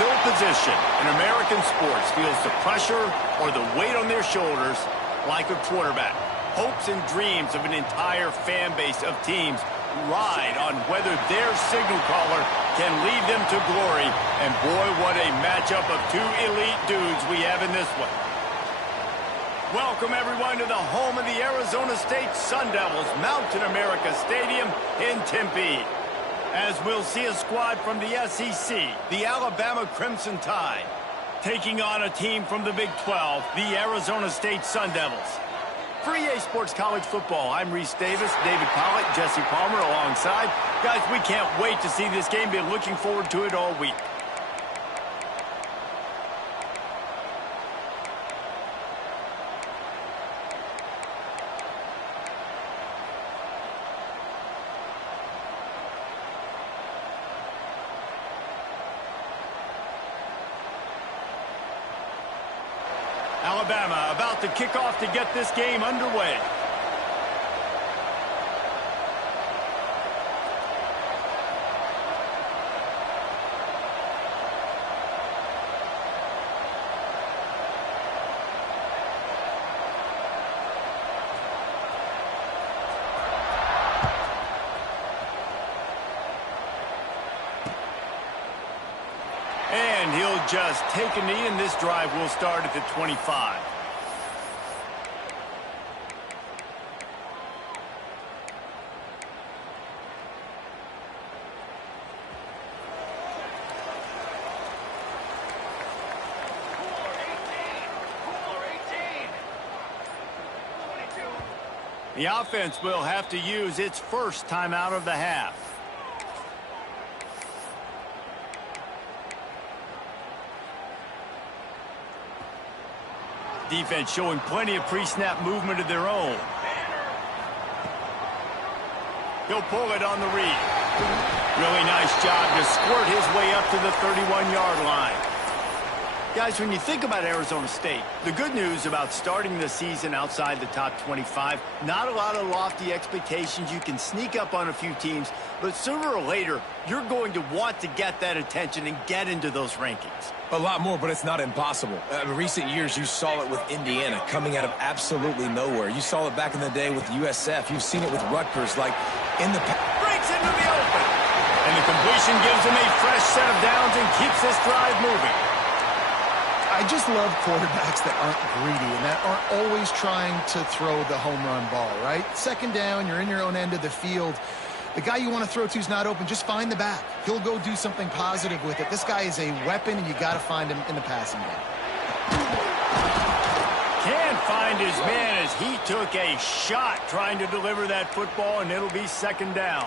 No position in American sports feels the pressure or the weight on their shoulders like a quarterback. Hopes and dreams of an entire fan base of teams ride on whether their signal caller can lead them to glory. And boy, what a matchup of two elite dudes we have in this one. Welcome, everyone, to the home of the Arizona State Sun Devils, Mountain America Stadium in Tempe. As we'll see a squad from the SEC, the Alabama Crimson Tide, taking on a team from the Big 12, the Arizona State Sun Devils. For EA Sports College Football, I'm Reese Davis, David Pollitt, Jesse Palmer alongside. Guys, we can't wait to see this game. Been looking forward to it all week. Alabama about to kick off to get this game underway. And he'll just take a knee, and this drive will start at the 25. The offense will have to use its first timeout of the half. Defense showing plenty of pre-snap movement of their own. He'll pull it on the read. Really nice job to squirt his way up to the 31-yard line. Guys, when you think about Arizona State, the good news about starting the season outside the top 25, not a lot of lofty expectations. You can sneak up on a few teams, but sooner or later, you're going to want to get that attention and get into those rankings. A lot more, but it's not impossible. In recent years, you saw it with Indiana coming out of absolutely nowhere. You saw it back in the day with USF. You've seen it with Rutgers, like in the breaks into the open. And the completion gives him a fresh set of downs and keeps this drive moving. I just love quarterbacks that aren't greedy and that aren't always trying to throw the home run ball, right? Second down, you're in your own end of the field. The guy you want to throw to is not open. Just find the back. He'll go do something positive with it. This guy is a weapon, and you got to find him in the passing game. Can't find his man as he took a shot trying to deliver that football, and it'll be second down.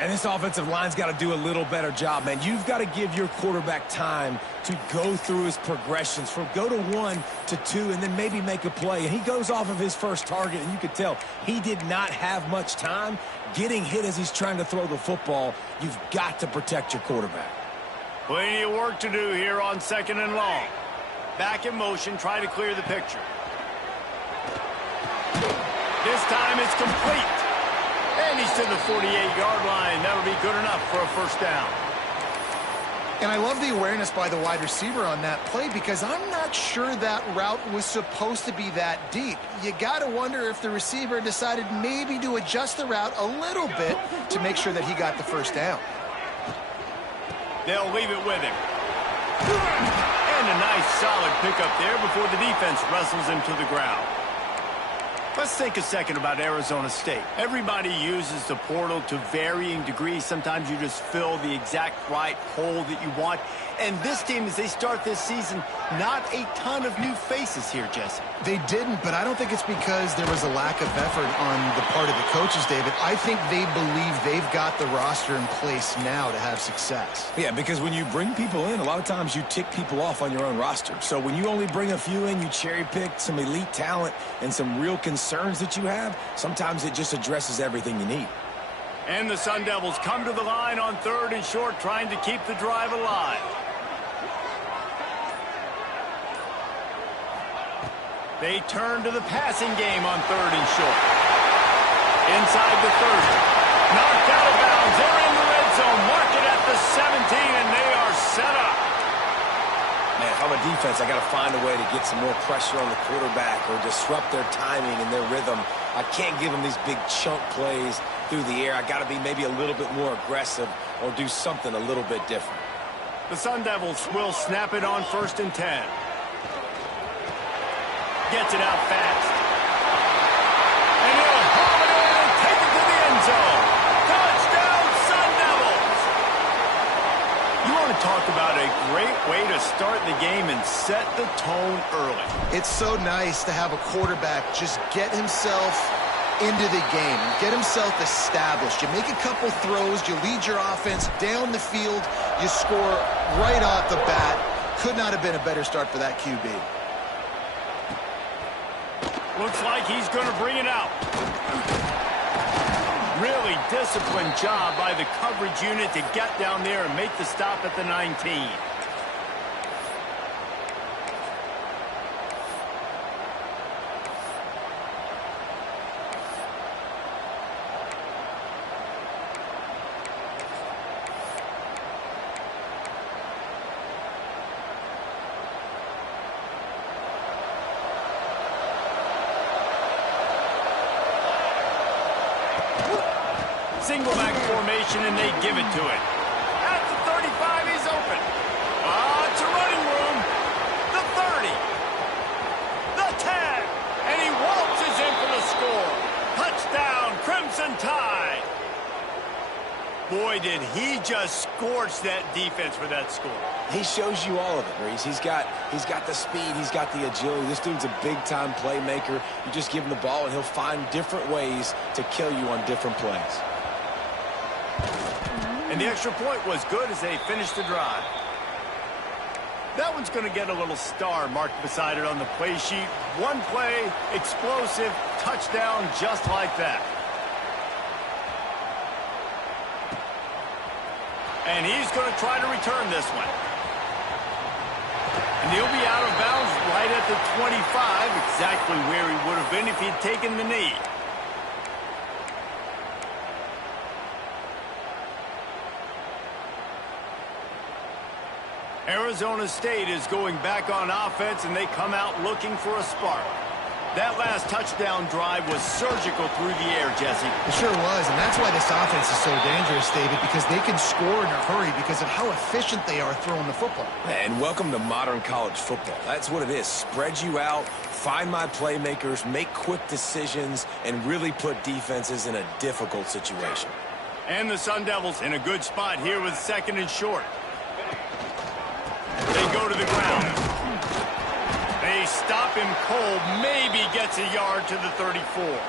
And this offensive line's got to do a little better job, man. You've got to give your quarterback time to go through his progressions from go to 1 to 2 and then maybe make a play. And he goes off of his first target, and you could tell he did not have much time getting hit as he's trying to throw the football. You've got to protect your quarterback. Plenty of work to do here on second and long. Back in motion, try to clear the picture. This time it's complete. And he's to the 48-yard line. That'll be good enough for a first down. And I love the awareness by the wide receiver on that play because I'm not sure that route was supposed to be that deep. You got to wonder if the receiver decided maybe to adjust the route a little bit to make sure that he got the first down. They'll leave it with him. And a nice solid pickup there before the defense wrestles him to the ground. Let's think a second about Arizona State. Everybody uses the portal to varying degrees. Sometimes you just fill the exact right hole that you want. And this team, as they start this season, not a ton of new faces here, Jesse. They didn't, but I don't think it's because there was a lack of effort on the part of the coaches, David. I think they believe they've got the roster in place now to have success. Yeah, because when you bring people in, a lot of times you tick people off on your own roster. So when you only bring a few in, you cherry-pick some elite talent and some real concerns that you have, sometimes it just addresses everything you need. And the Sun Devils come to the line on 3rd and short, trying to keep the drive alive. They turn to the passing game on 3rd and short. Inside the 30. Knocked out of bounds. They're in the red zone. Mark it at the 17, and they are set up. defense, I got to find a way to get some more pressure on the quarterback or disrupt their timing and their rhythm. I can't give them these big chunk plays through the air. I got to be maybe a little bit more aggressive or do something a little bit different. The Sun Devils will snap it on 1st and 10. Gets it out fast. And he'll haul it in and take it to the end zone. Touchdown, Sun Devils! You want to talk about a great way to start the game and set the tone early. It's so nice to have a quarterback just get himself into the game, get himself established. You make a couple throws, you lead your offense down the field, you score right off the bat. Could not have been a better start for that QB. Looks like he's going to bring it out. Really disciplined job by the coverage unit to get down there and make the stop at the 19. Single back formation, and they give it to it. At the 35, he's open. It's a running room. The 30. The 10. And he waltzes in for the score. Touchdown, Crimson Tide. Boy, did he just scorch that defense for that score. He shows you all of it, Reese. He's got the speed, he's got the agility. This dude's a big-time playmaker. You just give him the ball, and he'll find different ways to kill you on different plays. And the extra point was good as they finished the drive. That one's going to get a little star marked beside it on the play sheet. One play, explosive, touchdown just like that. And he's going to try to return this one. And he'll be out of bounds right at the 25, exactly where he would have been if he'd taken the knee. Arizona State is going back on offense, and they come out looking for a spark. That last touchdown drive was surgical through the air, Jesse. It sure was, and that's why this offense is so dangerous, David, because they can score in a hurry because of how efficient they are throwing the football. And welcome to modern college football. That's what it is. Spread you out, find my playmakers, make quick decisions, and really put defenses in a difficult situation. And the Sun Devils in a good spot here with 2nd and short. They go to the ground. They stop him cold. Maybe gets a yard to the 34.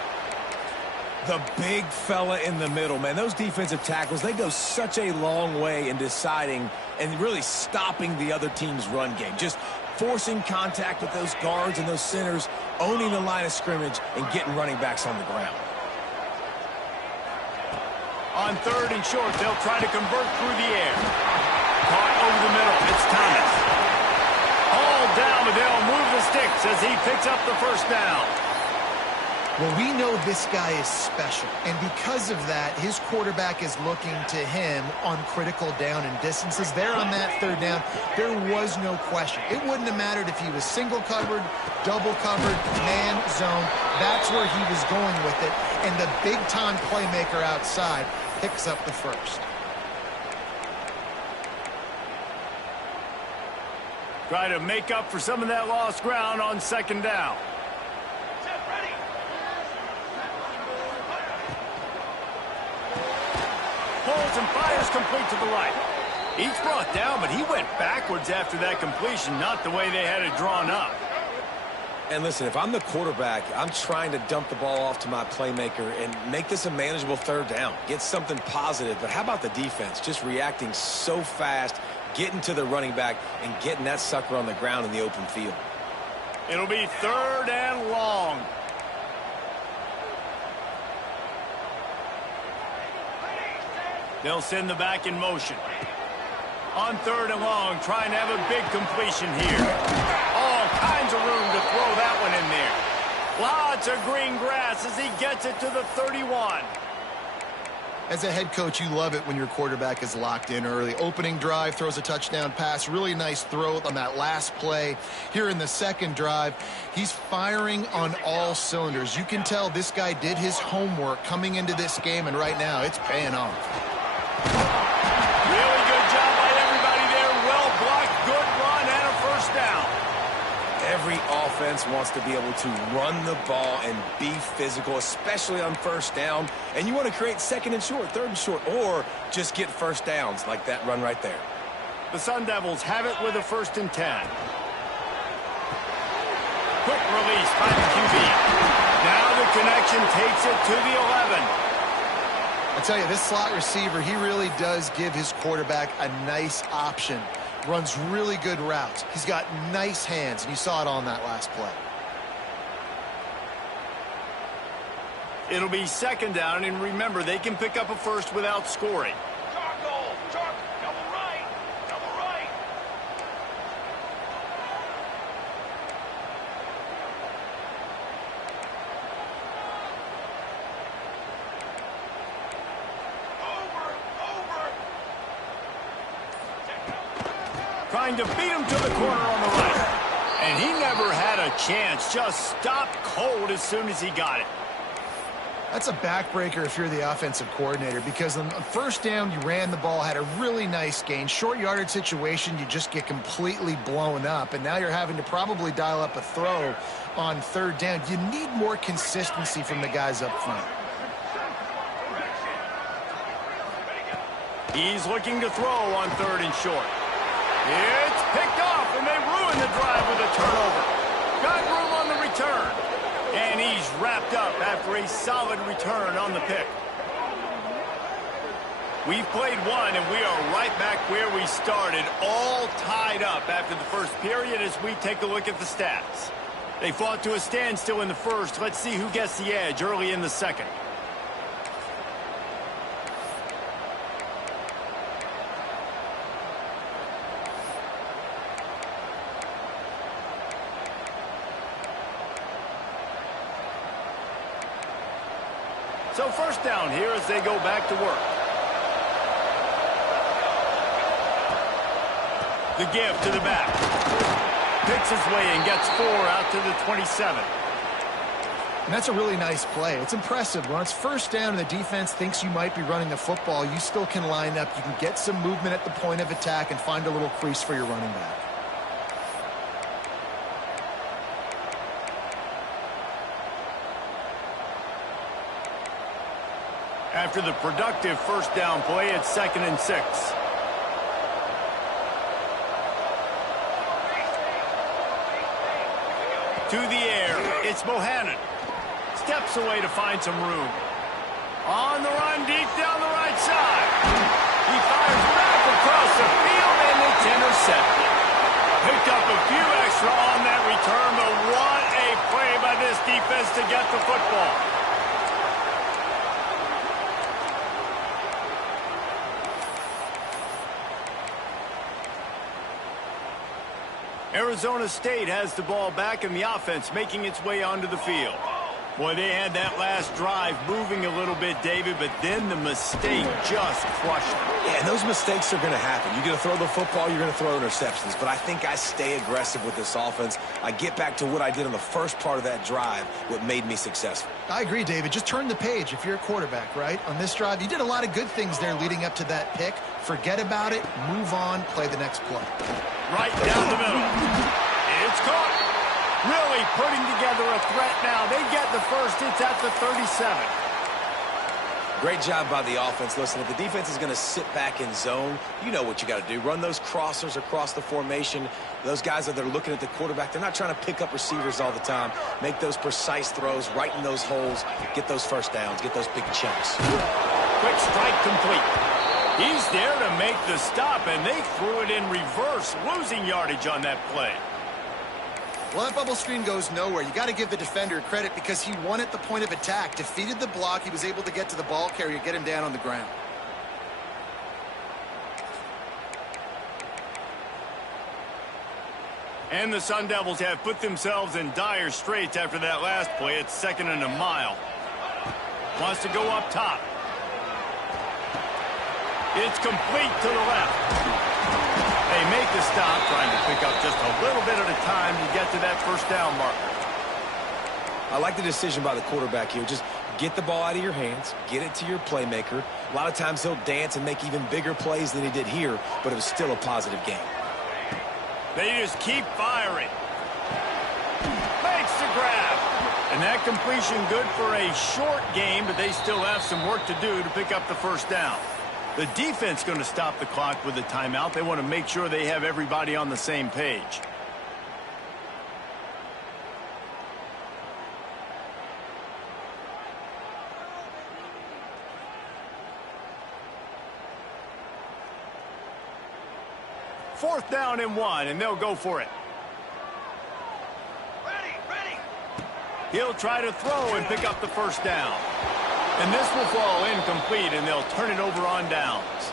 The big fella in the middle, man. Those defensive tackles, they go such a long way in deciding and really stopping the other team's run game. Just forcing contact with those guards and those centers, owning the line of scrimmage, and getting running backs on the ground. On 3rd and short, they'll try to convert through the air. Caught over the middle. It's Thomas. All down, but they'll move the sticks as he picks up the 1st down. Well, we know this guy is special, and because of that, his quarterback is looking to him on critical down and distances. There on that 3rd down, there was no question. It wouldn't have mattered if he was single covered, double covered, man zone. That's where he was going with it, and the big-time playmaker outside picks up the 1st. Try to make up for some of that lost ground on 2nd down. Pulls and fires complete to the right. He's brought down, but he went backwards after that completion, not the way they had it drawn up. And listen, if I'm the quarterback, I'm trying to dump the ball off to my playmaker and make this a manageable 3rd down. Get something positive. But how about the defense? Just reacting so fast, getting to the running back, and getting that sucker on the ground in the open field. It'll be 3rd and long. They'll send the back in motion. On 3rd and long, trying to have a big completion here. All kinds of room to throw that one in there. Lots of green grass as he gets it to the 31. As a head coach, you love it when your quarterback is locked in early. Opening drive, throws a touchdown pass. Really nice throw on that last play. Here in the second drive, he's firing on all cylinders. You can tell this guy did his homework coming into this game, and right now it's paying off. Really good job by everybody there. Well blocked, good run, and a first down. Every offense wants to be able to run the ball and be physical, especially on first down. And you want to create second and short, third and short, or just get first downs like that run right there. The Sun Devils have it with a 1st and 10. Quick release by the QB. Now the connection takes it to the 11. I tell you, this slot receiver, he really does give his quarterback a nice option. Runs really good routes. He's got nice hands, and you saw it on that last play. It'll be 2nd down, and remember, they can pick up a first without scoring. Double right. Trying to beat him to the corner on the right. And he never had a chance. Just stopped cold as soon as he got it. That's a backbreaker if you're the offensive coordinator, because on first down, you ran the ball, had a really nice gain. Short yardage situation, you just get completely blown up, and now you're having to probably dial up a throw on 3rd down. You need more consistency from the guys up front. He's looking to throw on 3rd and short. It's picked off, and they ruin the drive with a turnover. Got room on the return. And he's wrapped up after a solid return on the pick. We've played one, and we are right back where we started, all tied up after the first period as we take a look at the stats. They fought to a standstill in the first. Let's see who gets the edge early in the second. So 1st down here as they go back to work. The give to the back. Picks his way and gets 4 out to the 27. And that's a really nice play. It's impressive. When it's 1st down and the defense thinks you might be running the football, you still can line up. You can get some movement at the point of attack and find a little crease for your running back. After the productive 1st down play, it's 2nd and 6. To the air, it's Bohannon. Steps away to find some room. On the run, deep down the right side. He fires back across the field, and it's intercepted. Picked up a few extra on that return, but what a play by this defense to get the football. Arizona State has the ball back, and the offense making its way onto the field. Boy, they had that last drive moving a little bit, David, but then the mistake just crushed them. Yeah, and those mistakes are going to happen. You're going to throw the football, you're going to throw interceptions. But I think I stay aggressive with this offense. I get back to what I did on the first part of that drive, what made me successful. I agree, David. Just turn the page if you're a quarterback, right? On this drive, you did a lot of good things there leading up to that pick. Forget about it, move on, play the next play. Right down the middle. It's caught. Really putting together a threat now. They get the first. It's at the 37. Great job by the offense. Listen, if the defense is going to sit back in zone, you know what you got to do. Run those crossers across the formation. Those guys that are looking at the quarterback, they're not trying to pick up receivers all the time. Make those precise throws, right in those holes, get those first downs, get those big chunks. Quick strike complete. He's there to make the stop, and they threw it in reverse, losing yardage on that play. Well, that bubble screen goes nowhere. You got to give the defender credit because he won at the point of attack, defeated the block. He was able to get to the ball carrier, get him down on the ground. And the Sun Devils have put themselves in dire straits after that last play. It's 2nd and a mile. Wants to go up top. It's complete to the left. They make the stop, trying to pick up just a little bit at a time to get to that first down marker. I like the decision by the quarterback here. Just get the ball out of your hands, get it to your playmaker. A lot of times he'll dance and make even bigger plays than he did here, but it was still a positive game. They just keep firing. Makes the grab. And that completion good for a short game, but they still have some work to do to pick up the first down. The defense going to stop the clock with a timeout. They want to make sure they have everybody on the same page. Fourth down and 1, and they'll go for it. Ready. He'll try to throw and pick up the first down. And this will fall incomplete, and they'll turn it over on downs.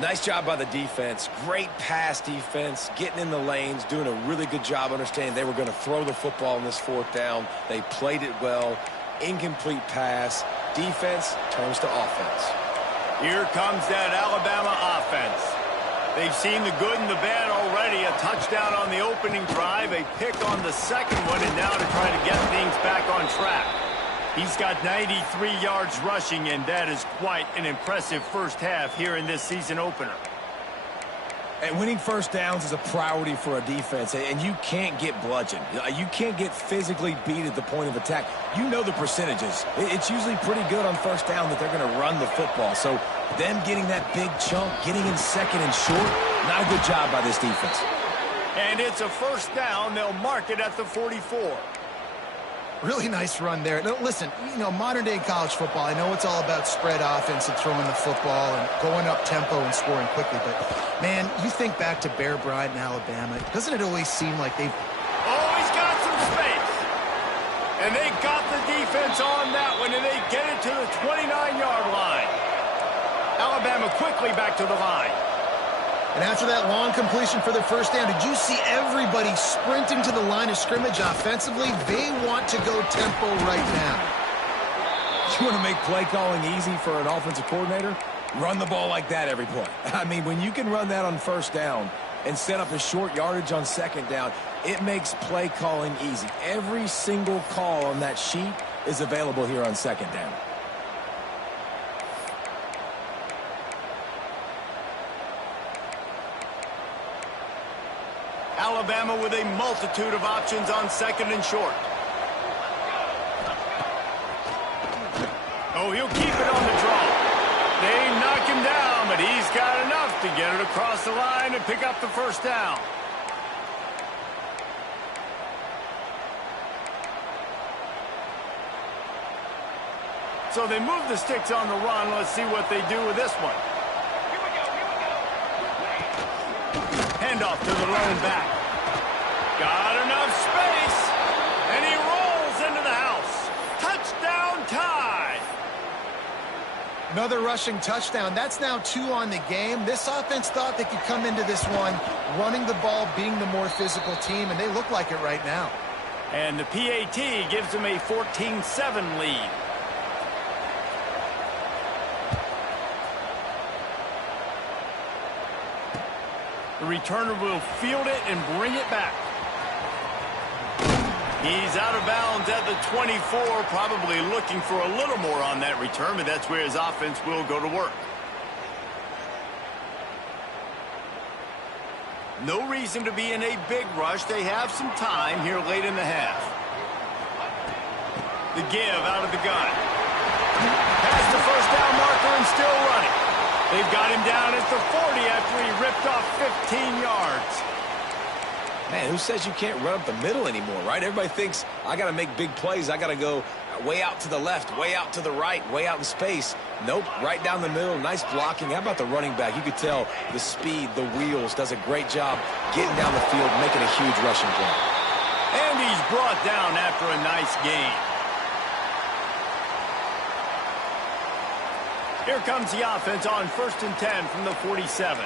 Nice job by the defense. Great pass defense, getting in the lanes, doing a really good job understanding they were going to throw the football in this fourth down. They played it well. Incomplete pass. Defense turns to offense. Here comes that Alabama offense. They've seen the good and the bad already. A touchdown on the opening drive, a pick on the second one, and now to try to get things back on track. He's got 93 yards rushing, and that is quite an impressive first half here in this season opener. And winning first downs is a priority for a defense, and you can't get bludgeoned. You can't get physically beat at the point of attack. You know the percentages. It's usually pretty good on first down that they're going to run the football. So them getting that big chunk, getting in second and short, not a good job by this defense. And it's a first down. They'll mark it at the 44. Really nice run there. Now, listen, modern-day college football, I know it's all about spread offense and throwing the football and going up tempo and scoring quickly, but, man, you think back to Bear Bryant in Alabama, doesn't it always seem like they've... Oh, he's got some space. And they got the defense on that one, and they get it to the 29-yard line. Alabama quickly back to the line. And after that long completion for the first down, did you see everybody sprinting to the line of scrimmage offensively? They want to go tempo right now. You want to make play calling easy for an offensive coordinator? Run the ball like that every play. I mean, when you can run that on first down and set up a short yardage on second down, it makes play calling easy. Every single call on that sheet is available here on second down. Alabama with a multitude of options on second and short. Oh, he'll keep it on the draw. They knock him down, but he's got enough to get it across the line and pick up the first down. So they move the sticks on the run. Let's see what they do with this one. Handoff to the lone back. Got enough space, and he rolls into the house. Touchdown tie. Another rushing touchdown. That's now 2 on the game. This offense thought they could come into this one running the ball, being the more physical team, and they look like it right now. And the PAT gives them a 14-7 lead. The returner will field it and bring it back. He's out of bounds at the 24, probably looking for a little more on that return, but that's where his offense will go to work. No reason to be in a big rush. They have some time here late in the half. The give out of the gun. Has the first down marker and still running. They've got him down at the 40 after he ripped off 15 yards. Man, who says you can't run up the middle anymore, right? Everybody thinks, I got to make big plays. I got to go way out to the left, way out to the right, way out in space. Nope, right down the middle. Nice blocking. How about the running back? You could tell the speed, the wheels, does a great job getting down the field, making a huge rushing play. And he's brought down after a nice gain. Here comes the offense on 1st and 10 from the 47.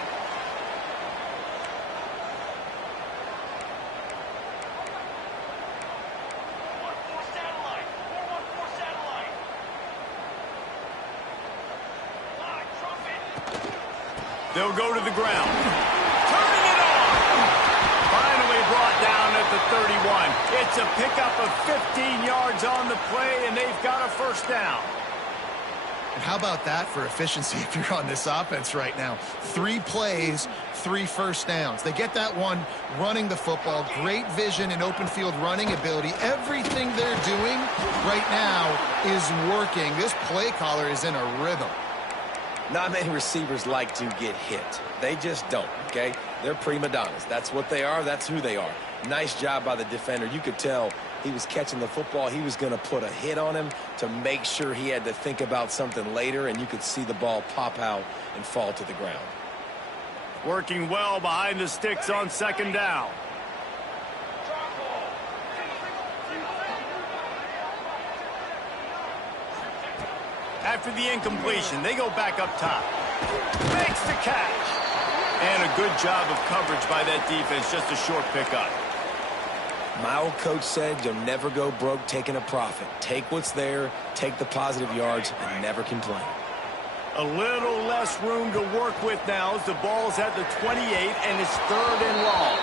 They'll go to the ground. Turning it on. Finally brought down at the 31. It's a pickup of 15 yards on the play, and they've got a first down. And how about that for efficiency if you're on this offense right now? 3 plays, 3 first downs. They get that one running the football, great vision and open field running ability. Everything they're doing right now is working. This play caller is in a rhythm. Not many receivers like to get hit. They just don't, okay? They're prima donnas. That's what they are. That's who they are. Nice job by the defender. You could tell he was catching the football. He was going to put a hit on him to make sure he had to think about something later, and you could see the ball pop out and fall to the ground. Working well behind the sticks on second down. After the incompletion, they go back up top. Makes the catch. And a good job of coverage by that defense, just a short pickup. My old coach said you'll never go broke taking a profit. Take what's there, take the positive yards, and never complain. A little less room to work with now as the ball's at the 28 and it's 3rd and long.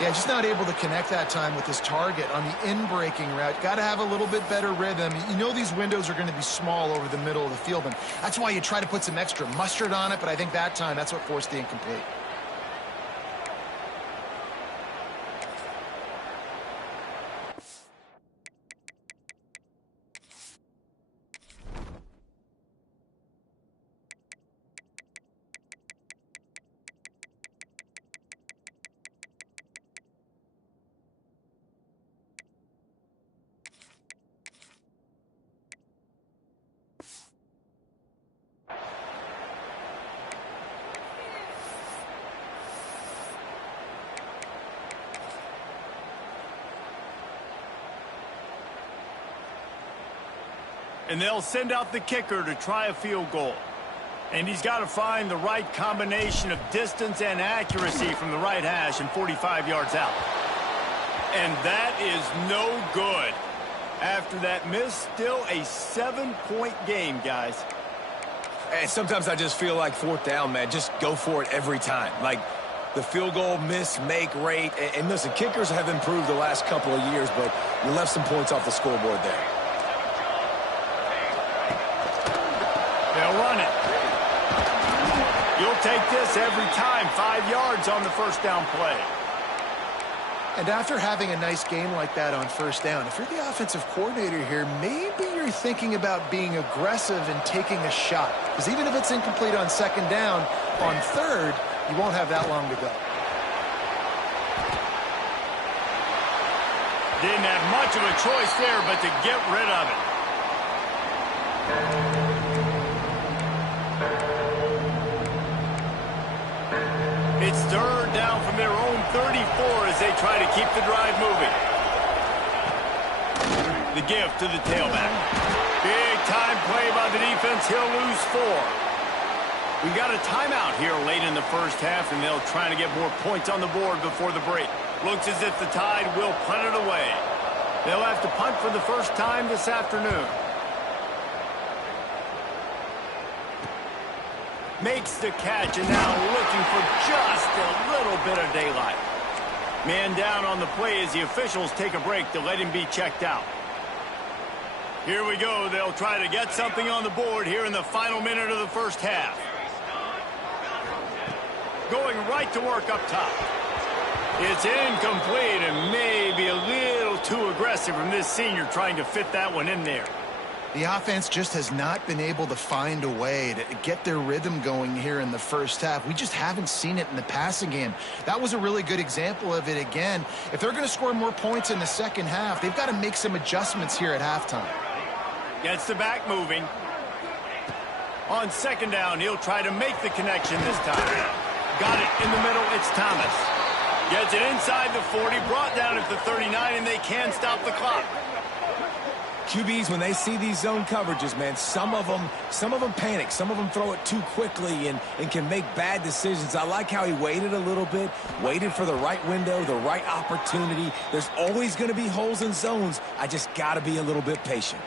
Yeah, just not able to connect that time with his target on the in-breaking route. Got to have a little bit better rhythm. You know these windows are going to be small over the middle of the field, and that's why you try to put some extra mustard on it, but I think that time that's what forced the incomplete. And they'll send out the kicker to try a field goal. And he's got to find the right combination of distance and accuracy from the right hash and 45 yards out. And that is no good. After that miss, still a 7-point game, guys. And sometimes I just feel like 4th down, man. Just go for it every time. Like the field goal miss, make rate. And listen, kickers have improved the last couple of years, but you left some points off the scoreboard there. They'll run it. You'll take this every time. 5 yards on the first down play. And after having a nice game like that on first down, if you're the offensive coordinator here, maybe you're thinking about being aggressive and taking a shot. Because even if it's incomplete on second down, on third, you won't have that long to go. Didn't have much of a choice there but to get rid of it. It's 3rd down from their own 34 as they try to keep the drive moving. The gift to the tailback. Big time play by the defense. He'll lose 4. We got a timeout here late in the first half, and they'll try to get more points on the board before the break. Looks as if the Tide will punt it away. They'll have to punt for the first time this afternoon. Makes the catch, and now looking for just a little bit of daylight. Man down on the play as the officials take a break to let him be checked out. Here we go. They'll try to get something on the board here in the final minute of the first half. Going right to work up top. It's incomplete and maybe a little too aggressive from this senior trying to fit that one in there. The offense just has not been able to find a way to get their rhythm going here in the first half. We just haven't seen it in the passing game. That was a really good example of it again. If they're going to score more points in the second half, they've got to make some adjustments here at halftime. Gets the back moving. On second down, he'll try to make the connection this time. Got it in the middle. It's Thomas. Gets it inside the 40, brought down at the 39, and they can stop the clock. QBs, when they see these zone coverages, man, some of them panic. Some of them throw it too quickly and can make bad decisions. I like how he waited a little bit, waited for the right window, the right opportunity. There's always going to be holes in zones. I just got to be a little bit patient.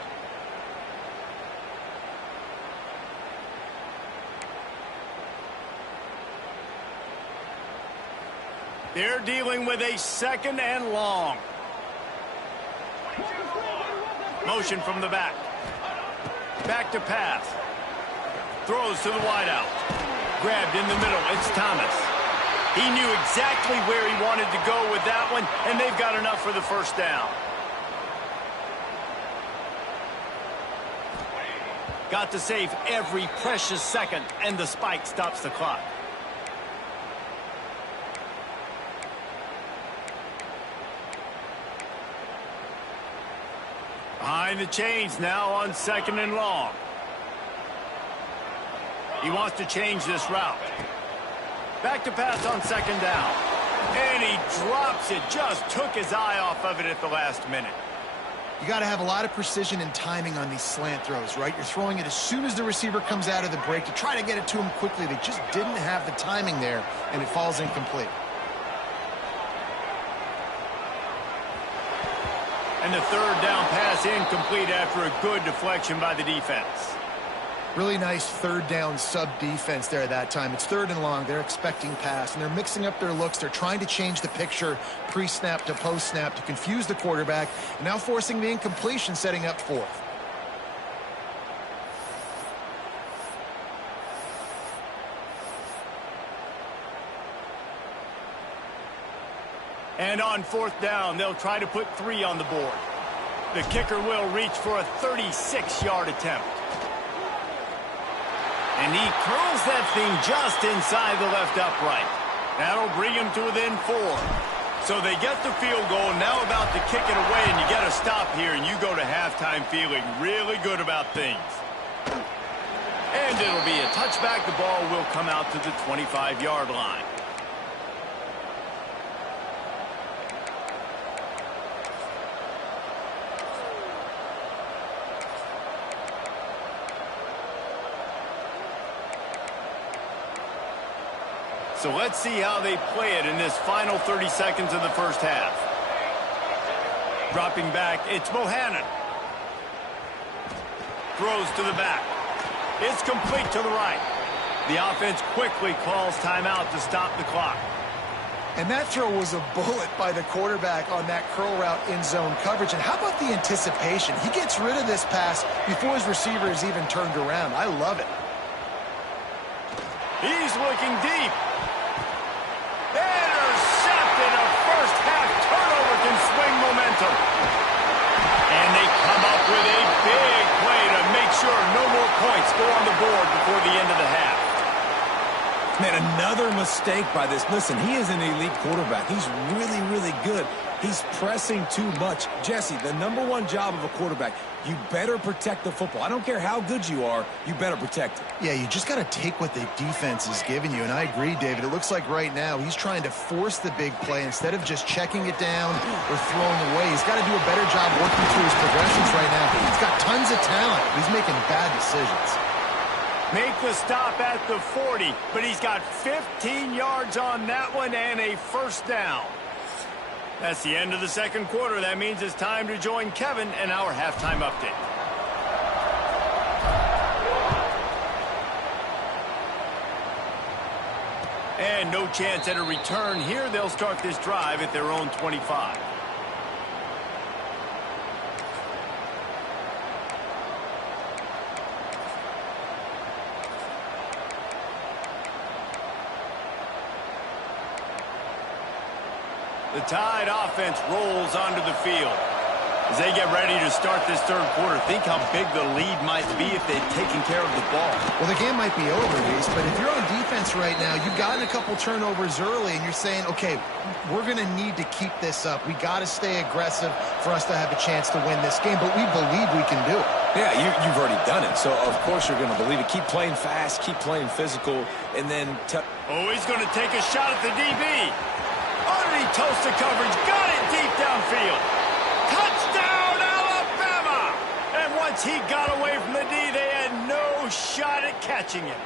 They're dealing with a 2nd and long. Motion from the back. Back to pass. Throws to the wideout. Grabbed in the middle. It's Thomas. He knew exactly where he wanted to go with that one, and they've got enough for the first down. Got to save every precious second, and the spike stops the clock. Behind the chains now on 2nd and long. He wants to change this route. Back to pass on 2nd down. And he drops it. Just took his eye off of it at the last minute. You got to have a lot of precision and timing on these slant throws, right? You're throwing it as soon as the receiver comes out of the break to try to get it to him quickly. They just didn't have the timing there, and it falls incomplete. And the 3rd down pass incomplete after a good deflection by the defense. Really nice 3rd down sub-defense there at that time. It's 3rd and long. They're expecting pass, and they're mixing up their looks. They're trying to change the picture pre-snap to post-snap to confuse the quarterback, and now forcing the incompletion, setting up 4th. And on 4th down, they'll try to put 3 on the board. The kicker will reach for a 36-yard attempt. And he curls that thing just inside the left upright. That'll bring him to within 4. So they get the field goal, now about to kick it away, and you get a stop here, and you go to halftime feeling really good about things. And it'll be a touchback. The ball will come out to the 25-yard line. So let's see how they play it in this final 30 seconds of the first half. Dropping back, it's Bohannon. Throws to the back. It's complete to the right. The offense quickly calls timeout to stop the clock. And that throw was a bullet by the quarterback on that curl route in zone coverage. And how about the anticipation? He gets rid of this pass before his receiver is even turned around. I love it. He's looking deep. Intercepted. A first half turnover can swing momentum. And they come up with a big play to make sure no more points go on the board before the end of the half. Man, another mistake by this. Listen, he is an elite quarterback. He's really, really good. He's pressing too much. Jesse, the #1 job of a quarterback, you better protect the football. I don't care how good you are, you better protect it. Yeah, you just got to take what the defense is giving you. And I agree, David. It looks like right now he's trying to force the big play instead of just checking it down or throwing away. He's got to do a better job working through his progressions right now. He's got tons of talent. He's making bad decisions. Make the stop at the 40, but he's got 15 yards on that one and a first down. That's the end of the second quarter. That means it's time to join Kevin and our halftime update. And no chance at a return here. They'll start this drive at their own 25. The Tide offense rolls onto the field. As they get ready to start this third quarter, think how big the lead might be if they'd taken care of the ball. Well, the game might be over, Reese, but if you're on defense right now, you've gotten a couple turnovers early, and you're saying, okay, we're going to need to keep this up. We got to stay aggressive for us to have a chance to win this game, but we believe we can do it. Yeah, you've already done it, so of course you're going to believe it. Keep playing fast, keep playing physical, and then... Oh, he's going to take a shot at the DB. Underneath toast to coverage, got it deep downfield. Touchdown, Alabama! And once he got away from the D, they had no shot at catching him.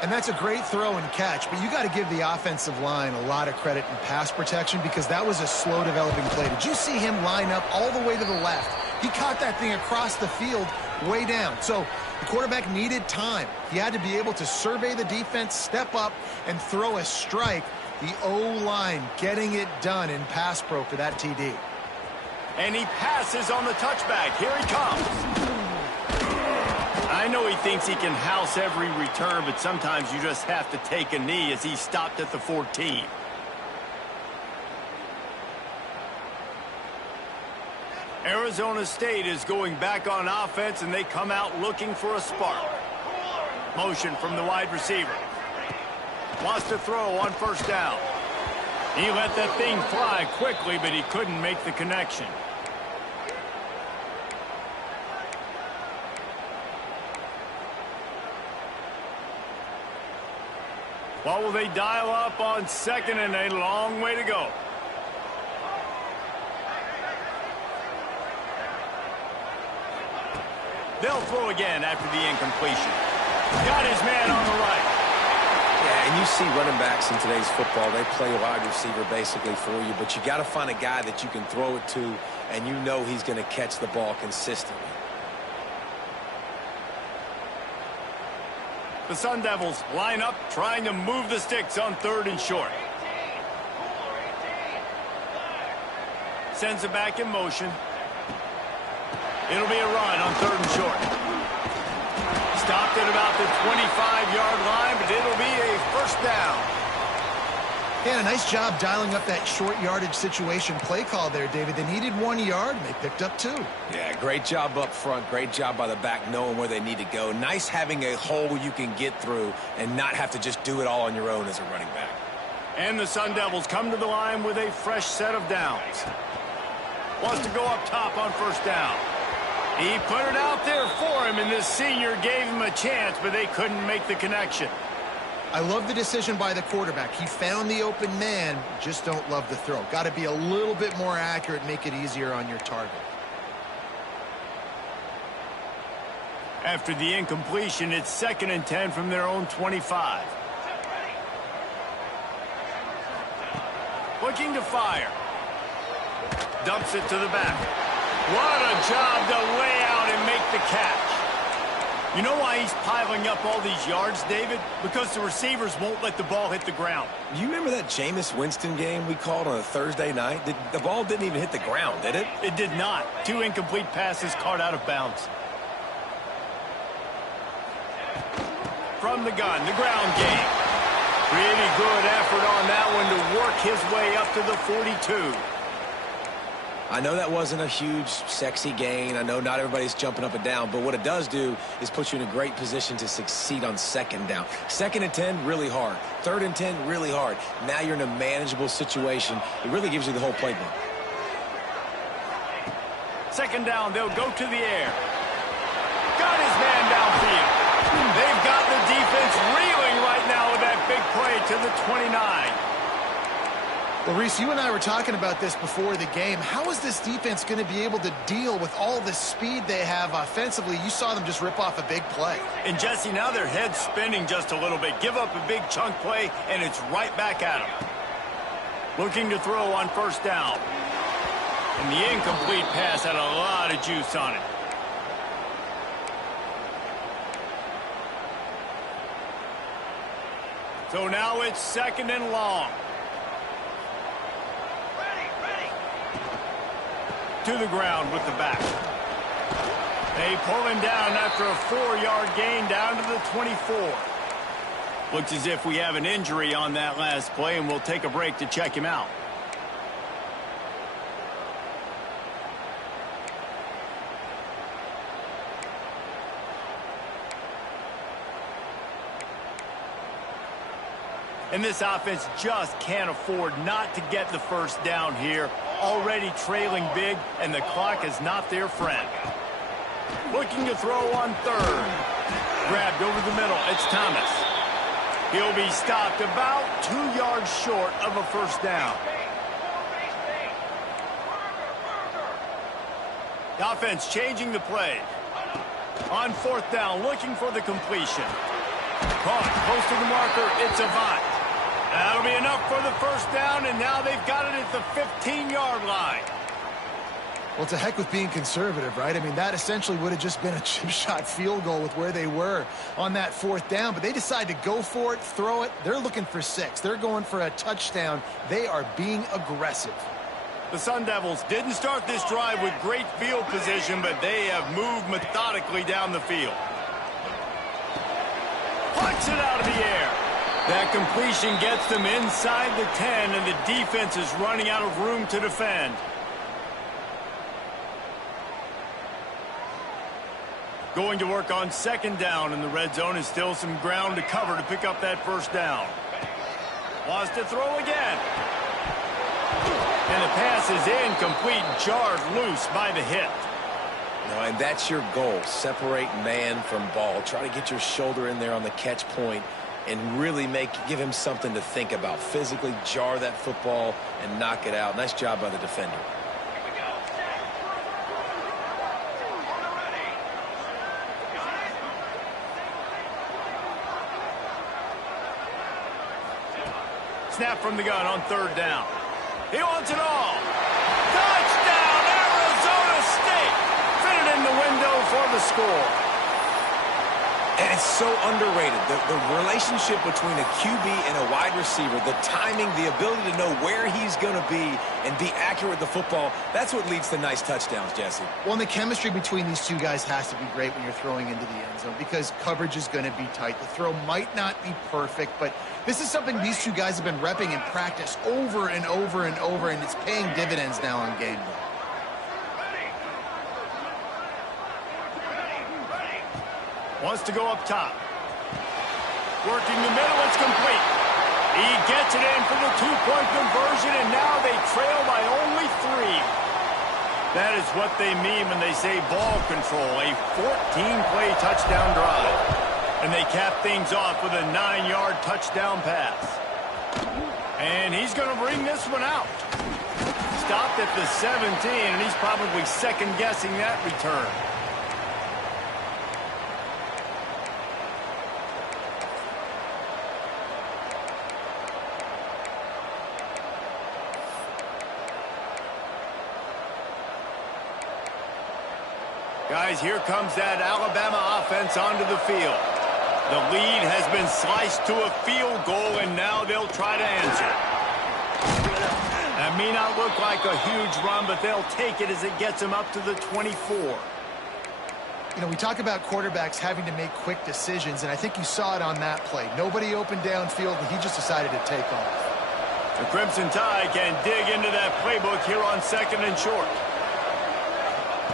And that's a great throw and catch, but you got to give the offensive line a lot of credit in pass protection because that was a slow developing play. Did you see him line up all the way to the left? He caught that thing across the field way down. So the quarterback needed time. He had to be able to survey the defense, step up, and throw a strike. The O-line getting it done in pass pro for that TD. And he passes on the touchback. Here he comes. I know he thinks he can house every return, but sometimes you just have to take a knee as he stopped at the 14. Arizona State is going back on offense, and they come out looking for a spark. Motion from the wide receiver. Wants to throw on first down. He let that thing fly quickly, but he couldn't make the connection. What will they dial up on second and a long way to go? They'll throw again after the incompletion. Got his man on the right. Yeah, and you see running backs in today's football, they play wide receiver basically for you, but you got to find a guy that you can throw it to, and you know he's going to catch the ball consistently. The Sun Devils line up, trying to move the sticks on third and short. Sends it back in motion. It'll be a run on third and short. Stopped at about the 25-yard line, but it'll be a first down. Yeah, a nice job dialing up that short yardage situation play call there, David. They needed 1 yard, and they picked up 2. Yeah, great job up front. Great job by the back knowing where they need to go. Nice having a hole you can get through and not have to just do it all on your own as a running back. And the Sun Devils come to the line with a fresh set of downs. Wants to go up top on first down. He put it out there for him, and this senior gave him a chance, but they couldn't make the connection. I love the decision by the quarterback. He found the open man, just don't love the throw. Got to be a little bit more accurate, make it easier on your target. After the incompletion, it's 2nd and 10 from their own 25. Looking to fire. Dumps it to the back. What a job to lay out and make the catch. You know why he's piling up all these yards, David? Because the receivers won't let the ball hit the ground. You remember that Jameis Winston game we called on a Thursday night? The ball didn't even hit the ground, did it? It did not. 2 incomplete passes caught out of bounds. From the gun, the ground game. Pretty good effort on that one to work his way up to the 42. I know that wasn't a huge, sexy gain. I know not everybody's jumping up and down, but what it does do is put you in a great position to succeed on second down. 2nd and 10, really hard. 3rd and 10, really hard. Now you're in a manageable situation. It really gives you the whole playbook. 2nd down, they'll go to the air. Got his man downfield. They've got the defense reeling right now with that big play to the 29. Well, Reese, you and I were talking about this before the game. How is this defense going to be able to deal with all the speed they have offensively? You saw them just rip off a big play. And, Jesse, now their head's spinning just a little bit. Give up a big chunk play, and it's right back at them. Looking to throw on first down. And the incomplete pass had a lot of juice on it. So now it's 2nd and long. To the ground with the back. They pull him down after a 4-yard gain down to the 24. Looks as if we have an injury on that last play, and we'll take a break to check him out. And this offense just can't afford not to get the first down here. Already trailing big, and the clock is not their friend. Looking to throw on 3rd. Grabbed over the middle. It's Thomas. He'll be stopped about 2 yards short of a first down. The offense changing the play. On 4th down, looking for the completion. Caught close to the marker. It's Avant. That'll be enough for the first down, and now they've got it at the 15-yard line. Well, to heck with being conservative, right? I mean, that essentially would have just been a chip shot field goal with where they were on that 4th down. But they decide to go for it, throw it. They're looking for 6. They're going for a touchdown. They are being aggressive. The Sun Devils didn't start this drive with great field position, but they have moved methodically down the field. Puts it out of the air. That completion gets them inside the 10, and the defense is running out of room to defend. Going to work on 2nd down, and the red zone is still some ground to cover to pick up that 1st down. Wants to throw again. And the pass is incomplete, jarred loose by the hit. No, and that's your goal. Separate man from ball. Try to get your shoulder in there on the catch point and really give him something to think about. Physically jar that football and knock it out. Nice job by the defender. Snap from the gun on 3rd down. He wants it all. Touchdown, Arizona State. Fitted in the window for the score. And it's so underrated. The relationship between a QB and a wide receiver, the timing, the ability to know where he's going to be and be accurate with the football, that's what leads to nice touchdowns, Jesse. Well, and the chemistry between these two guys has to be great when you're throwing into the end zone because coverage is going to be tight. The throw might not be perfect, but this is something these two guys have been repping in practice over and over and over, and it's paying dividends now on game day. Wants to go up top. Working the middle, it's complete. He gets it in for the 2-point conversion, and now they trail by only 3. That is what they mean when they say ball control, a 14-play touchdown drive. And they cap things off with a 9-yard touchdown pass. And he's going to bring this one out. Stopped at the 17, and he's probably second-guessing that return. Guys, here comes that Alabama offense onto the field. The lead has been sliced to a field goal, and now they'll try to answer. That may not look like a huge run, but they'll take it as it gets them up to the 24. You know, we talk about quarterbacks having to make quick decisions, and I think you saw it on that play. Nobody opened downfield, and he just decided to take off. The Crimson Tide can dig into that playbook here on 2nd and short.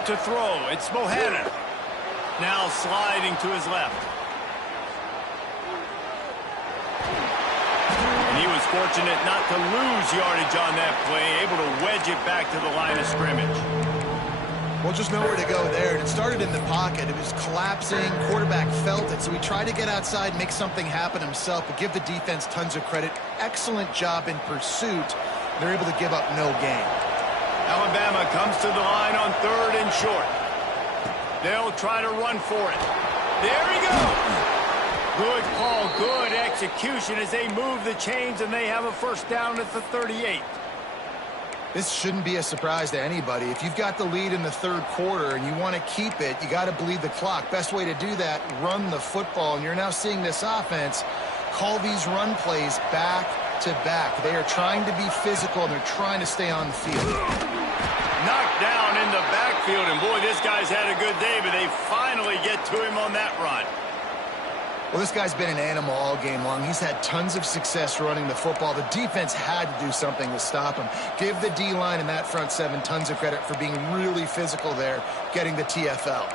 To throw, it's Bohannon. Now sliding to his left. And he was fortunate not to lose yardage on that play, able to wedge it back to the line of scrimmage. Well, just nowhere to go there. It started in the pocket. It was collapsing. Quarterback felt it, so he tried to get outside, make something happen himself, but give the defense tons of credit. Excellent job in pursuit. They're able to give up no gain. Alabama comes to the line on 3rd and short. They'll try to run for it. There he goes. Good call, good execution as they move the chains, and they have a 1st down at the 38. This shouldn't be a surprise to anybody. If you've got the lead in the 3rd quarter and you want to keep it, you got to bleed the clock. Best way to do that, run the football. And you're now seeing this offense call these run plays back to back. They are trying to be physical, and they're trying to stay on the field. Knocked down in the backfield, and boy, this guy's had a good day, but they finally get to him on that run. Well, this guy's been an animal all game long. He's had tons of success running the football. The defense had to do something to stop him. Give the D-line and that front 7 tons of credit for being really physical there, getting the TFL.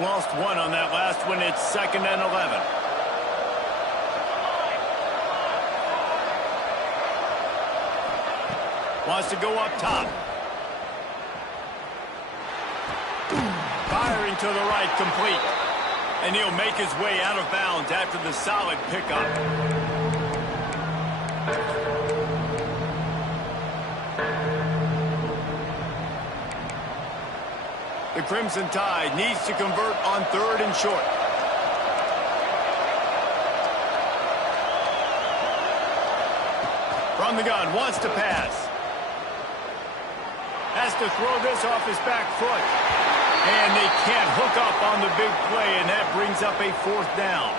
Lost 1 on that last one. It's 2nd and 11. Wants to go up top. Firing to the right, complete. And he'll make his way out of bounds after the solid pickup. The Crimson Tide needs to convert on 3rd and short. From the gun, wants to pass. Has to throw this off his back foot. And they can't hook up on the big play, and that brings up a 4th down.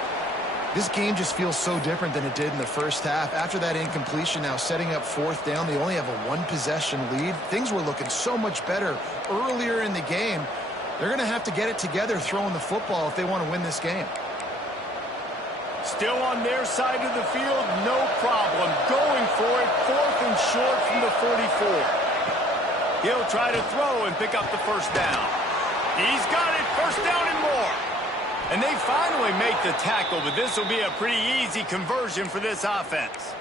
This game just feels so different than it did in the first half. After that incompletion, now setting up 4th down, they only have a 1-possession lead. Things were looking so much better earlier in the game. They're going to have to get it together throwing the football if they want to win this game. Still on their side of the field, no problem. Going for it, 4th and short from the 44. He'll try to throw and pick up the 1st down. He's got it, 1st down and more. And they finally make the tackle, but this will be a pretty easy conversion for this offense.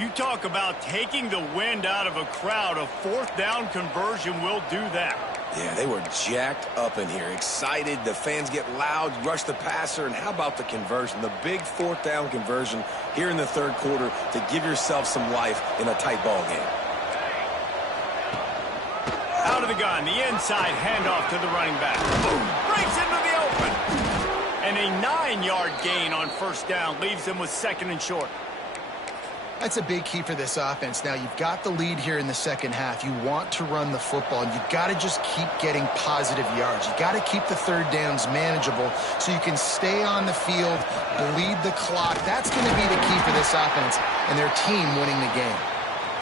You talk about taking the wind out of a crowd. A 4th down conversion will do that. Yeah, they were jacked up in here, excited. The fans get loud, rush the passer, and how about the conversion? The big 4th down conversion here in the 3rd quarter to give yourself some life in a tight ball game. Out of the gun, the inside handoff to the running back. Boom! Breaks into the open. And a 9-yard gain on 1st down leaves them with 2nd and short. That's a big key for this offense. Now, you've got the lead here in the second half. You want to run the football, and you've got to just keep getting positive yards. You've got to keep the 3rd downs manageable so you can stay on the field, bleed the clock. That's going to be the key for this offense and their team winning the game.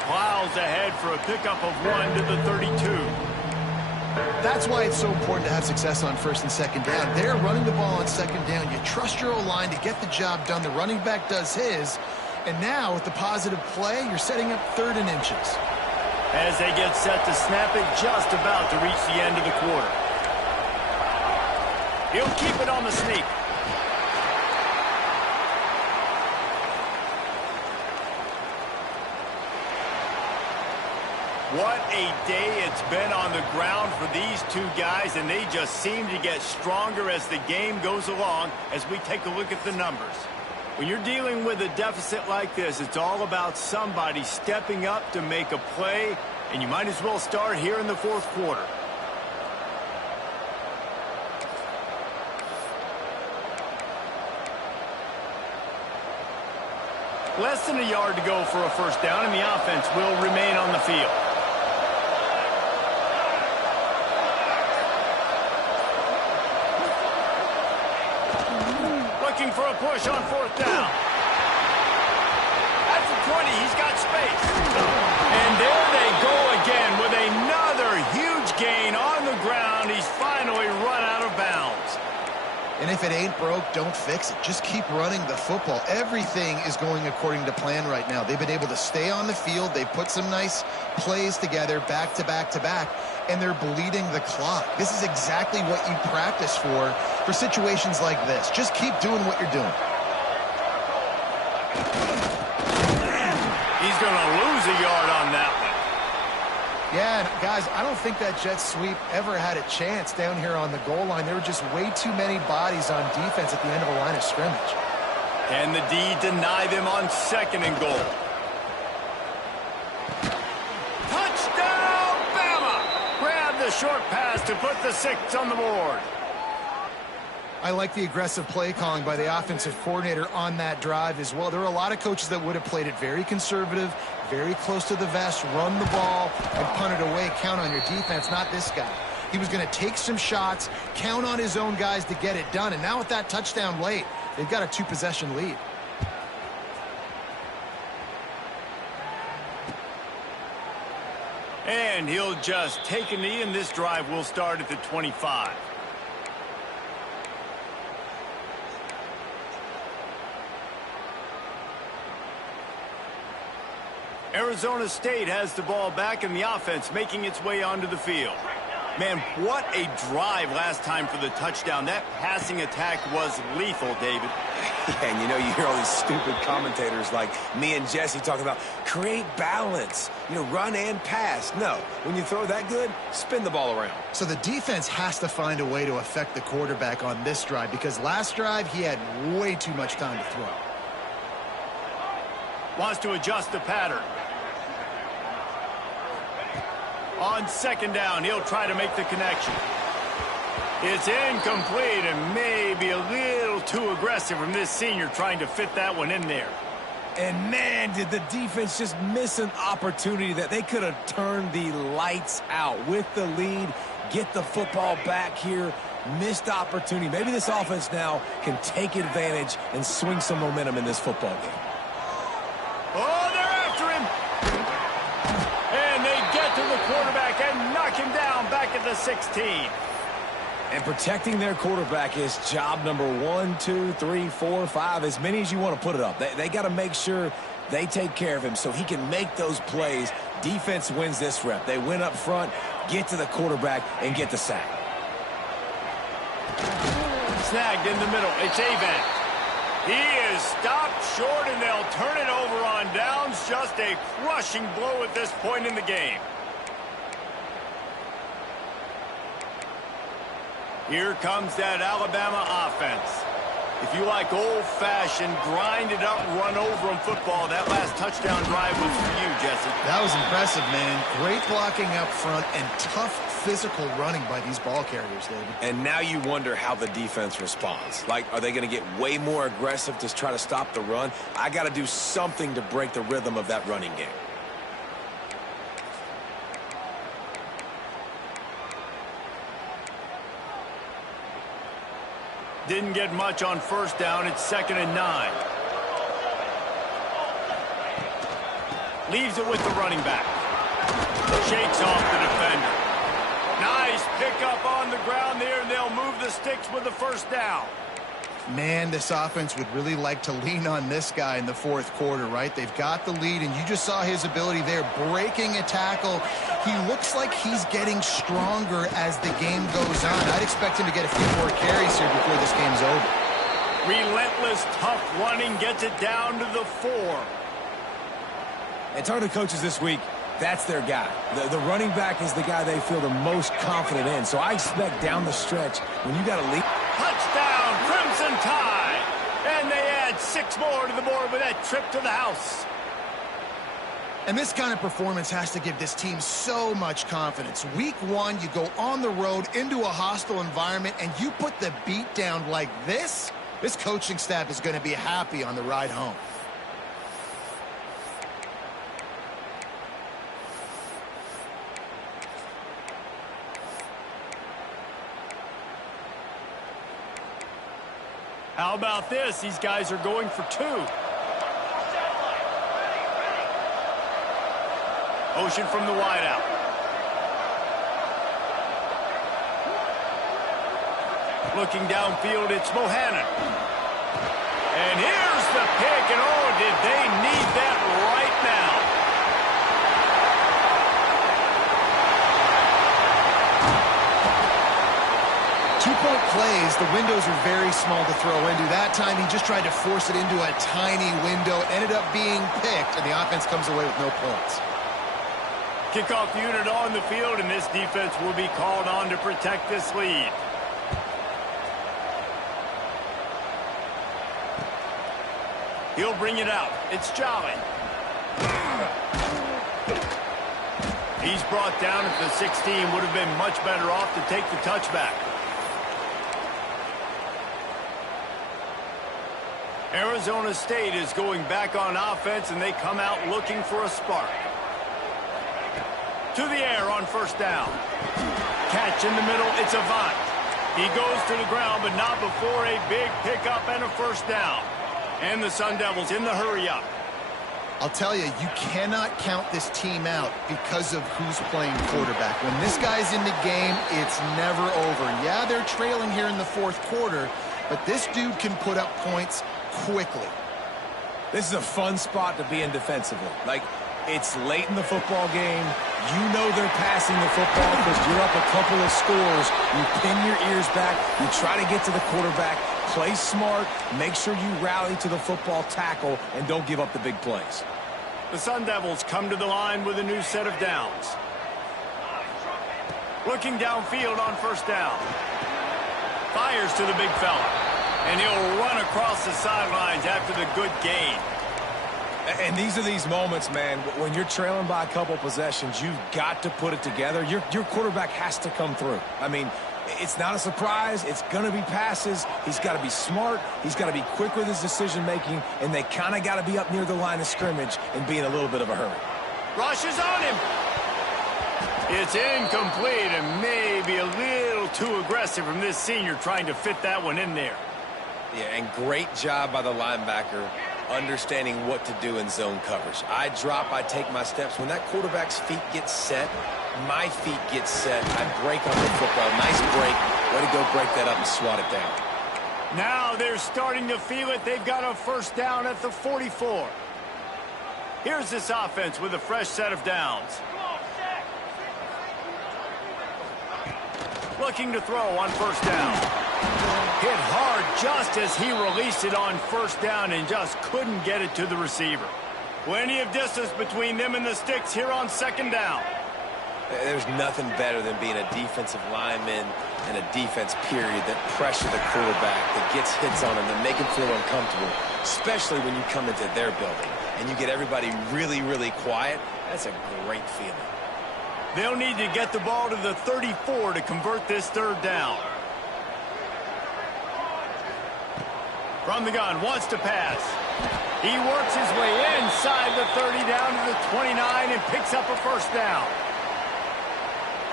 Plows ahead for a pickup of 1 to the 32. That's why it's so important to have success on 1st and 2nd down. They're running the ball on 2nd down. You trust your O-line to get the job done. The running back does his. And now, with the positive play, you're setting up 3rd and inches. As they get set to snap it, just about to reach the end of the quarter. He'll keep it on the sneak. What a day it's been on the ground for these 2 guys, and they just seem to get stronger as the game goes along as we take a look at the numbers. When you're dealing with a deficit like this, it's all about somebody stepping up to make a play, and you might as well start here in the 4th quarter. Less than a yard to go for a 1st down, and the offense will remain on the field. Looking for a push on 4th down. At the 20, he's got space. And there they go again with another huge gain on the ground. He's finally run out of bounds. And if it ain't broke, don't fix it. Just keep running the football. Everything is going according to plan right now. They've been able to stay on the field. They've put some nice plays together back to back to back, and they're bleeding the clock. This is exactly what you practice for situations like this. Just keep doing what you're doing. He's going to lose a yard on that one. Yeah, guys, I don't think that jet sweep ever had a chance down here on the goal line. There were just way too many bodies on defense at the end of the line of scrimmage. And the D deny them on 2nd and goal. Touchdown, Bama! Grab the short pass to put the 6 on the board. I like the aggressive play calling by the offensive coordinator on that drive as well. There are a lot of coaches that would have played it very conservative, very close to the vest, run the ball, and punt it away, count on your defense, not this guy. He was going to take some shots, count on his own guys to get it done, and now with that touchdown late, they've got a 2-possession lead. And he'll just take a knee, and this drive will start at the 25. Arizona State has the ball back, and the offense making its way onto the field. Man, what a drive last time for the touchdown. That passing attack was lethal, David. And you know, you hear all these stupid commentators like me and Jesse talking about create balance, you know, run and pass. No, when you throw that good, spin the ball around. So the defense has to find a way to affect the quarterback on this drive, because last drive he had way too much time to throw. Wants to adjust the pattern. On 2nd down, he'll try to make the connection. It's incomplete, and maybe a little too aggressive from this senior trying to fit that one in there. And, man, did the defense just miss an opportunity that they could have turned the lights out with the lead, get the football back here. Missed opportunity. Maybe this offense now can take advantage and swing some momentum in this football game. Oh, they're after him. And they get to the quarterback and knock him down back at the 16. And protecting their quarterback is job number 1, 2, 3, 4, 5, as many as you want to put it up. They got to make sure they take care of him so he can make those plays. Defense wins this rep. They win up front, get to the quarterback, and get the sack. Snagged in the middle. It's Avent. He is stopped short, and they'll turn it over on downs. Just a crushing blow at this point in the game. Here comes that Alabama offense. If you like old-fashioned, grind-it-up, run-over-'em football, that last touchdown drive was for you, Jesse. That was impressive, man. Great blocking up front and tough physical running by these ball carriers, David. And now you wonder how the defense responds. Like, are they going to get way more aggressive to try to stop the run? I got to do something to break the rhythm of that running game. Didn't get much on first down. It's 2nd and 9. Leaves it with the running back. Shakes off the defender. Nice pickup on the ground there, and they'll move the sticks with the first down. Man, this offense would really like to lean on this guy in the fourth quarter, right? They've got the lead, and you just saw his ability there, breaking a tackle. He looks like he's getting stronger as the game goes on. I'd expect him to get a few more carries here before this game's over. Relentless, tough running gets it down to the 4. And talking to coaches this week, that's their guy. The running back is the guy they feel the most confident in. So I expect down the stretch, when you got a lead. Touchdown, Crimson Tide. And they add 6 more to the board with that trip to the house. And this kind of performance has to give this team so much confidence. Week 1, you go on the road into a hostile environment, and you put the beat down like this. This coaching staff is going to be happy on the ride home. How about this? These guys are going for 2. Ocean from the wideout. Looking downfield, it's Bohannon. And here's the pick, and oh, did they need that right now. Two-point plays, the windows are very small to throw into. That time, he just tried to force it into a tiny window, ended up being picked, and the offense comes away with no points. Kickoff unit on the field, and this defense will be called on to protect this lead. He'll bring it out. It's Jolly. He's brought down at the 16. Would have been much better off to take the touchback. Arizona State is going back on offense, and they come out looking for a spark. To the air on first down. Catch in the middle, it's Avant. He goes to the ground, but not before a big pickup and a first down. And the Sun Devils in the hurry-up. I'll tell you, you cannot count this team out because of who's playing quarterback. When this guy's in the game, it's never over. Yeah, they're trailing here in the fourth quarter, but this dude can put up points quickly. This is a fun spot to be in defensively. Like, it's late in the football game. You know they're passing the football because you're up a couple of scores. You pin your ears back. You try to get to the quarterback. Play smart. Make sure you rally to the football tackle and don't give up the big plays. The Sun Devils come to the line with a new set of downs. Looking downfield on first down. Fires to the big fella. And he'll run across the sidelines after the good gain. And these are these moments, man, when you're trailing by a couple possessions, you've got to put it together. Your quarterback has to come through. I mean, It's not a surprise. It's going to be passes. He's got to be smart. He's got to be quick with his decision-making, and they kind of got to be up near the line of scrimmage and be in a little bit of a hurry. Rushes on him. It's incomplete and maybe a little too aggressive from this senior trying to fit that one in there. Yeah, and great job by the linebacker understanding what to do in zone coverage. I drop, I take my steps. When that quarterback's feet get set, my feet get set. I break on the football. Nice break. Way to go break that up and swat it down. Now they're starting to feel it. They've got a first down at the 44. Here's this offense with a fresh set of downs. Looking to throw on first down. Hit hard just as he released it on first down and just couldn't get it to the receiver. Plenty of distance between them and the sticks here on second down. There's nothing better than being a defensive lineman and a defense period that pressure the quarterback, that gets hits on him, that make him feel uncomfortable, especially when you come into their building and you get everybody really, really quiet. That's a great feeling. They'll need to get the ball to the 34 to convert this third down. From the gun, wants to pass. He works his way inside the 30 down to the 29 and picks up a first down.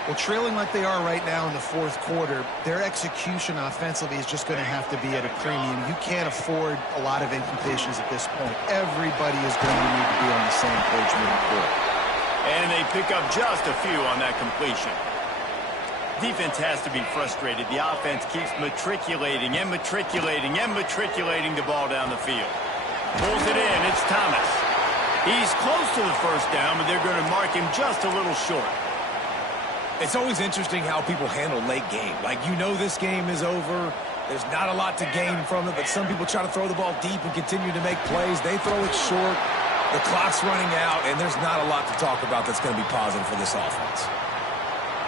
Well, trailing like they are right now in the fourth quarter, their execution offensively is just going to have to be at a premium. You can't afford a lot of incompletions at this point. Everybody is going to need to be on the same page moving forward. And they pick up just a few on that completion. Defense has to be frustrated. The offense keeps matriculating and matriculating and matriculating the ball down the field. Pulls it in. It's Thomas. He's close to the first down, but they're going to mark him just a little short. It's always interesting how people handle late game. Like, you know this game is over. There's not a lot to gain from it, but some people try to throw the ball deep and continue to make plays. They throw it short. The clock's running out, and there's not a lot to talk about that's going to be positive for this offense.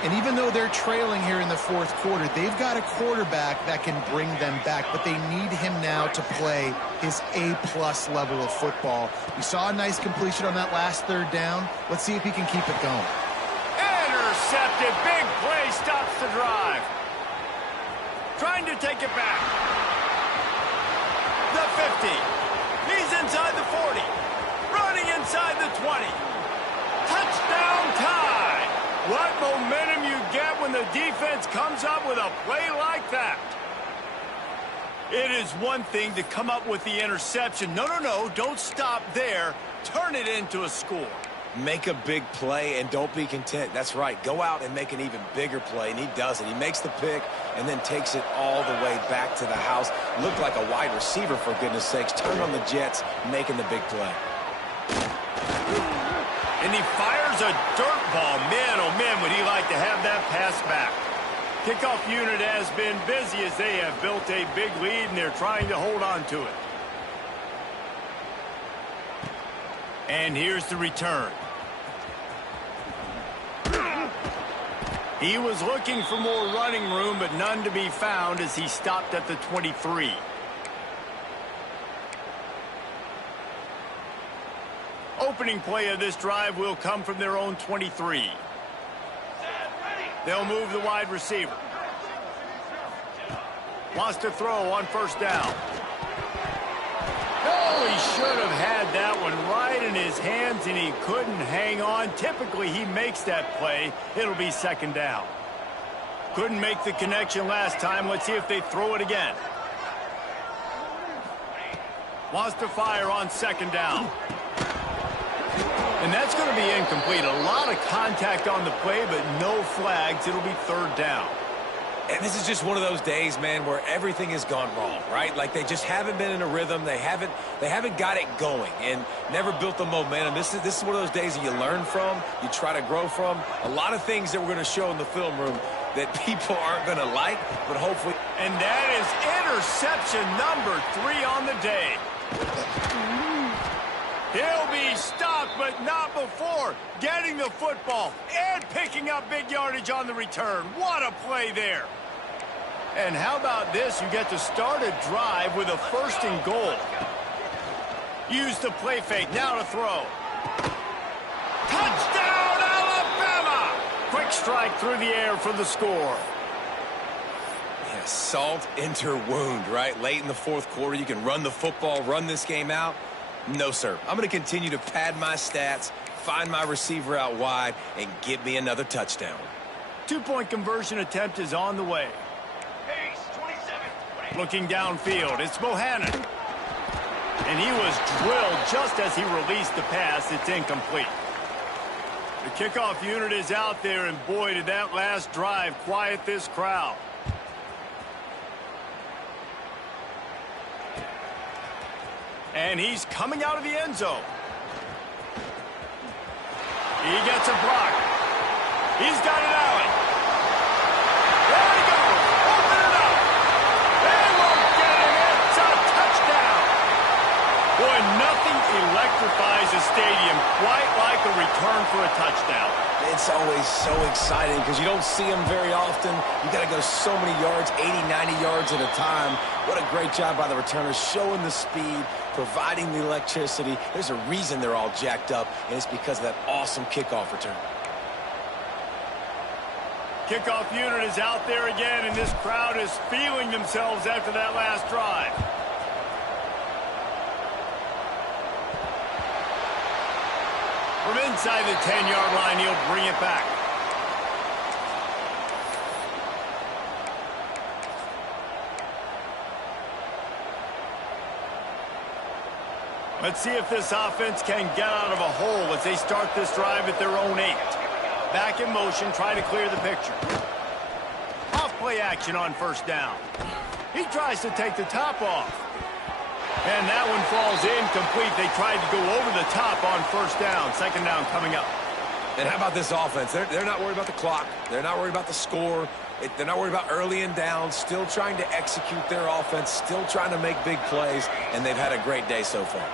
And even though they're trailing here in the fourth quarter, they've got a quarterback that can bring them back, but they need him now to play his A-plus level of football. We saw a nice completion on that last third down. Let's see if he can keep it going. Intercepted. Big play stops the drive. Trying to take it back. The 50. He's inside the 40. Running inside the 20. Touchdown tie. What momentum you get when the defense comes up with a play like that. It is one thing to come up with the interception. No, don't stop there. Turn it into a score. Make a big play and don't be content. That's right. Go out and make an even bigger play, and he does it. He makes the pick and then takes it all the way back to the house. Looked like a wide receiver, for goodness sakes. Turned on the Jets, making the big play. And he fires a dirt ball. Man, oh man, would he like to have that pass back. Kickoff unit has been busy as they have built a big lead, and they're trying to hold on to it. And here's the return. He was looking for more running room, but none to be found as he stopped at the 23. Opening play of this drive will come from their own 23. They'll move the wide receiver. Wants to throw on first down. Oh, he should have had that one right in his hands, and he couldn't hang on. Typically, he makes that play. It'll be second down. Couldn't make the connection last time. Let's see if they throw it again. Wants to fire on second down. And that's going to be incomplete. A lot of contact on the play, but no flags. It'll be third down. And this is just one of those days, man, where everything has gone wrong, right? Like, they just haven't been in a rhythm. They haven't got it going and never built the momentum. This is one of those days that you learn from, you try to grow from. A lot of things that we're going to show in the film room that people aren't going to like, but hopefully. And that is interception number 3 on the day. He'll be stopped, but not before getting the football and picking up big yardage on the return. What a play there. And how about this? You get to start a drive with a first and goal. Use the play fake. Now to throw. Touchdown, Alabama! Quick strike through the air for the score. Salt into wound, right? Late in the fourth quarter, you can run the football, run this game out. No, sir. I'm going to continue to pad my stats, find my receiver out wide, and get me another touchdown. 2-point conversion attempt is on the way. Pace, 27. Looking downfield, it's Bohannon. And he was drilled just as he released the pass. It's incomplete. The kickoff unit is out there, and boy, did that last drive quiet this crowd. And he's coming out of the end zone. He gets a block. He's got an alley. There he goes. Open it up. They won't get it. It's a touchdown. Boy, nothing electrifies a stadium quite like a return for a touchdown. It's always so exciting because you don't see them very often. You got to go so many yards, 80, 90 yards at a time. What a great job by the returners, showing the speed, providing the electricity. There's a reason they're all jacked up, and it's because of that awesome kickoff return. Kickoff unit is out there again, and this crowd is feeling themselves after that last drive. From inside the 10-yard line, he'll bring it back. Let's see if this offense can get out of a hole as they start this drive at their own 8. Back in motion, try to clear the picture. Off play action on first down. He tries to take the top off. And that one falls incomplete. They tried to go over the top on first down. Second down coming up. And how about this offense? They're not worried about the clock. They're not worried about the score. They're not worried about early and down. Still trying to execute their offense. Still trying to make big plays. And they've had a great day so far.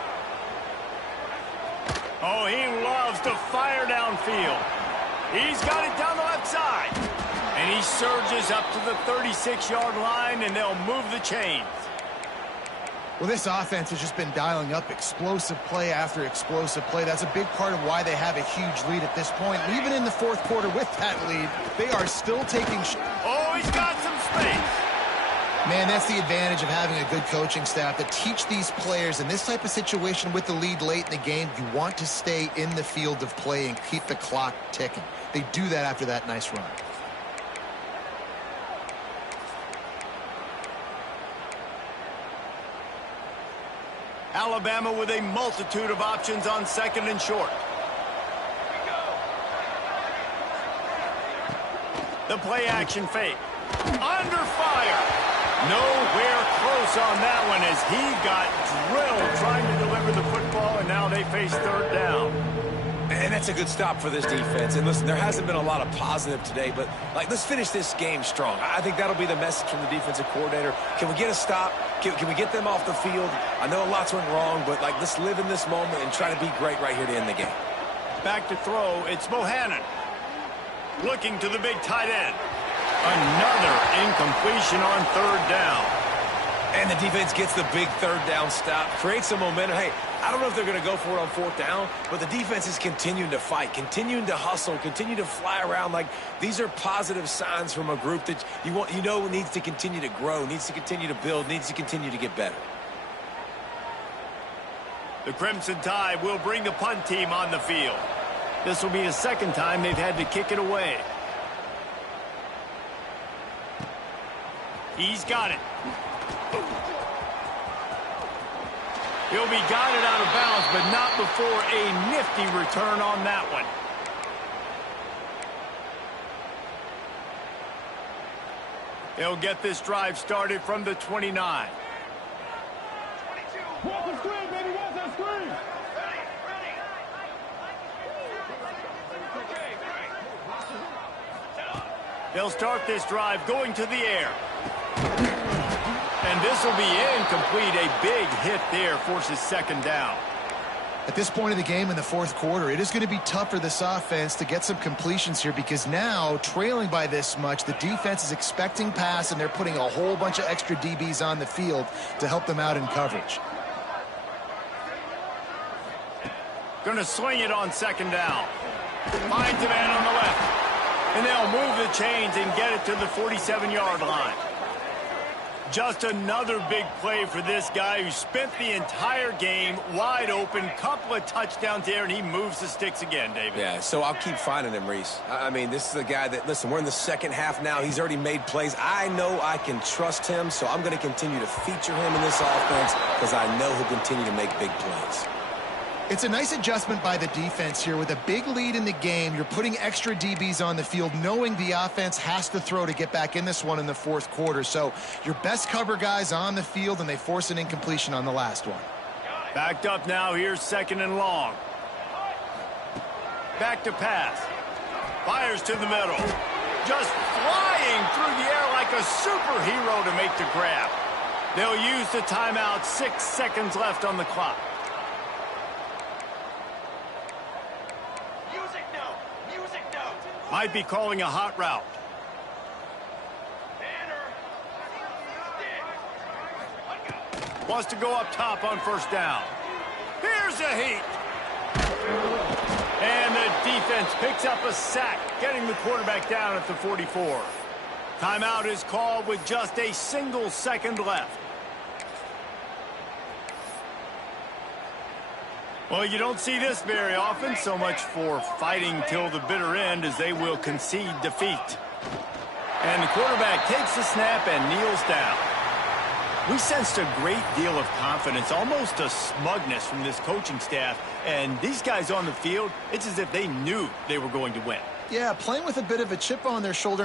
Oh, he loves to fire downfield. He's got it down the left side. And he surges up to the 36-yard line, and they'll move the chains. Well, this offense has just been dialing up explosive play after explosive play. That's a big part of why they have a huge lead at this point. And even in the fourth quarter with that lead, they are still taking... Oh, he's got some space. Man, that's the advantage of having a good coaching staff to teach these players in this type of situation with the lead late in the game. You want to stay in the field of play and keep the clock ticking. They do that after that nice run. Alabama with a multitude of options on second and short. The play action fake. Under fire. Nowhere close on that one as he got drilled trying to deliver the football, and now they face third down. And that's a good stop for this defense. And listen, there hasn't been a lot of positive today, but let's finish this game strong. I think that'll be the message from the defensive coordinator. Can we get a stop? Can we get them off the field? I know lots went wrong, but let's live in this moment and try to be great right here to end the game. Back to throw, it's Bohannon. Looking to the big tight end. Another incompletion on third down. And the defense gets the big third down stop, creates some momentum. Hey, I don't know if they're going to go for it on fourth down, but the defense is continuing to fight, continuing to hustle, continue to fly around. These are positive signs from a group that you know needs to continue to grow, needs to continue to build, needs to continue to get better. The Crimson Tide will bring the punt team on the field. This will be the second time they've had to kick it away. He's got it. He'll be guided out of bounds, but not before a nifty return on that one. They'll get this drive started from the 29. 22. Watch the screen, baby. Watch that screen. Ready, ready. Okay, ready. They'll start this drive going to the air. And this will be incomplete. A big hit there forces second down. At this point of the game in the fourth quarter, it is going to be tough for this offense to get some completions here because now, trailing by this much, the defense is expecting pass, and they're putting a whole bunch of extra DBs on the field to help them out in coverage. Going to swing it on second down. Finds a man on the left. And they'll move the chains and get it to the 47-yard line. Just another big play for this guy who spent the entire game wide open, couple of touchdowns there, and he moves the sticks again, David. Yeah, so I'll keep finding him, Reese. I mean, this is a guy that, listen, we're in the second half now. He's already made plays. I know I can trust him, so I'm going to continue to feature him in this offense because I know he'll continue to make big plays. It's a nice adjustment by the defense here. With a big lead in the game, you're putting extra DBs on the field, knowing the offense has to throw to get back in this one in the fourth quarter. So your best cover guys on the field, and they force an incompletion on the last one. Backed up now. Here's 2nd and long. Back to pass. Fires to the middle. Just flying through the air like a superhero to make the grab. They'll use the timeout. 6 seconds left on the clock. Might be calling a hot route. Wants to go up top on 1st down. Here's a heat. And the defense picks up a sack, getting the quarterback down at the 44. Timeout is called with just a single second left. Well, you don't see this very often. So much for fighting till the bitter end, as they will concede defeat. And the quarterback takes the snap and kneels down. We sensed a great deal of confidence, almost a smugness from this coaching staff. And these guys on the field, it's as if they knew they were going to win. Yeah, playing with a bit of a chip on their shoulder.